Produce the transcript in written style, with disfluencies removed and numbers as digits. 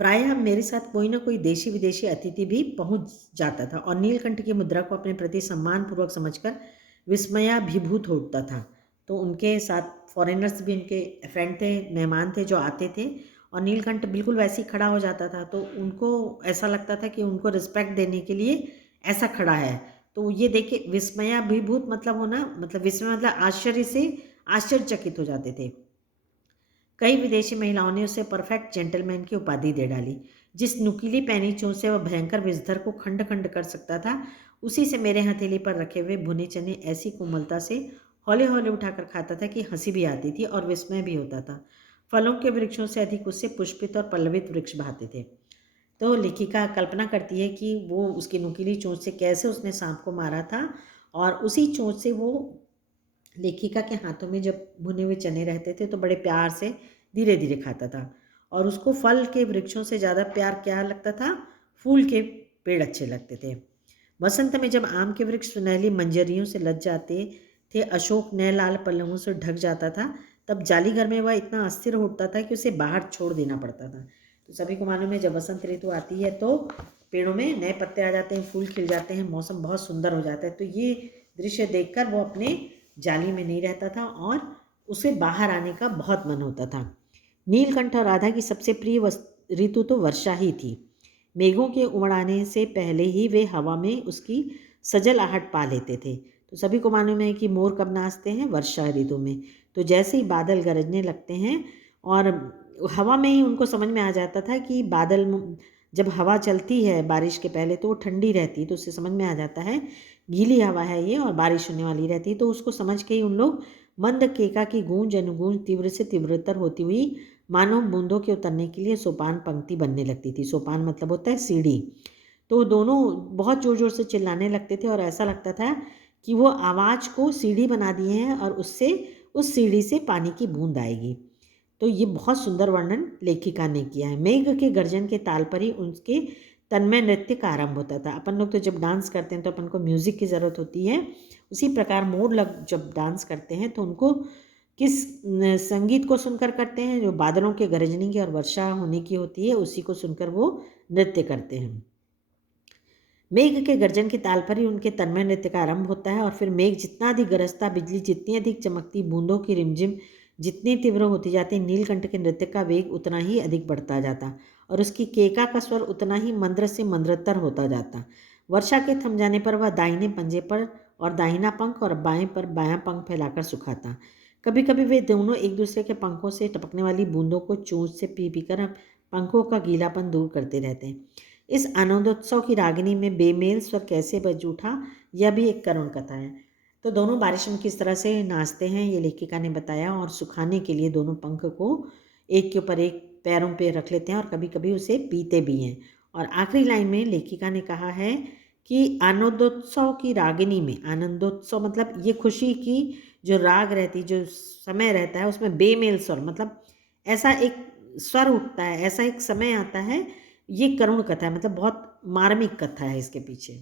प्रायः मेरे साथ कोई न कोई देशी विदेशी अतिथि भी पहुँच जाता था और नीलकंठ की मुद्रा को अपने प्रति सम्मानपूर्वक समझकर विस्मयाभिभूत होता था। तो उनके साथ फ़ॉरेनर्स भी उनके फ्रेंड थे, मेहमान थे जो आते थे और नीलकंठ बिल्कुल वैसे ही खड़ा हो जाता था। तो उनको ऐसा लगता था कि उनको रिस्पेक्ट देने के लिए ऐसा खड़ा है। तो ये देख के विस्मयाभिभूत मतलब होना, मतलब विस्मय मतलब आश्चर्य से आश्चर्यचकित हो जाते थे। कई विदेशी महिलाओं ने उसे परफेक्ट जेंटलमैन की उपाधि दे डाली। जिस नुकीली पैनी चोंच से वह भयंकर विषधर को खंड खंड कर सकता था, उसी से मेरे हथेली पर रखे हुए भुने चने ऐसी कोमलता से हौले हौले उठाकर खाता था कि हंसी भी आती थी और विस्मय भी होता था। फलों के वृक्षों से अधिक उससे पुष्पित और पल्लवित वृक्ष भाते थे। तो लेखिका कल्पना करती है कि वो उसकी नुकीली चोंच से कैसे उसने सांप को मारा था और उसी चोंच से वो लेखिका के हाथों में जब भुने हुए चने रहते थे तो बड़े प्यार से धीरे धीरे खाता था। और उसको फल के वृक्षों से ज़्यादा प्यार क्या लगता था, फूल के पेड़ अच्छे लगते थे। वसंत में जब आम के वृक्ष सुनहली मंजरियों से लद जाते थे, अशोक नए लाल पल्लवों से ढक जाता था, तब जालीघर में वह इतना अस्थिर उठता था कि उसे बाहर छोड़ देना पड़ता था। तो सभी को मालूम है जब वसंत ऋतु आती है तो पेड़ों में नए पत्ते आ जाते हैं, फूल खिल जाते हैं, मौसम बहुत सुंदर हो जाता है। तो ये दृश्य देखकर वो अपने जाली में नहीं रहता था और उसे बाहर आने का बहुत मन होता था। नीलकंठ और राधा की सबसे प्रिय ऋतु तो वर्षा ही थी। मेघों के उमड़ आने से पहले ही वे हवा में उसकी सजल आहट पा लेते थे। तो सभी को मालूम है कि मोर कब नाचते हैं, वर्षा ऋतु में। तो जैसे ही बादल गरजने लगते हैं और हवा में ही उनको समझ में आ जाता था कि बादल जब हवा चलती है बारिश के पहले तो वो ठंडी रहती है, तो उससे समझ में आ जाता है गीली हवा है ये और बारिश होने वाली रहती है। तो उसको समझ के ही उन लोग मंद केका की गूंज अनुगूंज तीव्र से तीव्रतर होती हुई मानो बूंदों के उतरने के लिए सोपान पंक्ति बनने लगती थी। सोपान मतलब होता है सीढ़ी। तो दोनों बहुत ज़ोर ज़ोर से चिल्लाने लगते थे और ऐसा लगता था कि वो आवाज़ को सीढ़ी बना दिए हैं और उससे उस सीढ़ी से पानी की बूंद आएगी। तो ये बहुत सुंदर वर्णन लेखिका ने किया है। मेघ के गर्जन के ताल पर ही उनके तन्मय नृत्य का आरंभ होता था। अपन लोग तो जब डांस करते हैं तो अपन को म्यूज़िक की ज़रूरत होती है, उसी प्रकार मोर लग जब डांस करते हैं तो उनको किस संगीत को सुनकर करते हैं, जो बादलों के गरजने की और वर्षा होने की होती है, उसी को सुनकर वो नृत्य करते हैं। मेघ के गर्जन के ताल पर ही उनके तन्मय नृत्य का आरंभ होता है और फिर मेघ जितना अधिक गरजता, बिजली जितनी अधिक चमकती, बूंदों की रिमझिम जितनी तीव्र होती जाती, नीलकंठ के नृत्य का वेग उतना ही अधिक बढ़ता जाता और उसकी केका का स्वर उतना ही मंद्र से मंद्रतर होता जाता। वर्षा के थम जाने पर वह दाहिने पंजे पर और दाहिना पंख और बाएं पर बायां पंख फैलाकर सुखाता। कभी कभी वे दोनों एक दूसरे के पंखों से टपकने वाली बूंदों को चोंच से पी पीकर पंखों का गीलापन दूर करते रहते हैं। इस आनंदोत्सव की रागिनी में बेमेल स्वर कैसे बज उठा, यह भी एक करुण कथा है। तो दोनों बारिश में किस तरह से नाचते हैं ये लेखिका ने बताया और सुखाने के लिए दोनों पंख को एक के ऊपर एक पैरों पे रख लेते हैं और कभी कभी उसे पीते भी हैं। और आखिरी लाइन में लेखिका ने कहा है कि आनंदोत्सव की रागिनी में, आनंदोत्सव मतलब ये खुशी की जो राग रहती, जो समय रहता है उसमें बेमेल स्वर मतलब ऐसा एक स्वर उठता है, ऐसा एक समय आता है। ये करुण कथा है, मतलब बहुत मार्मिक कथा है इसके पीछे।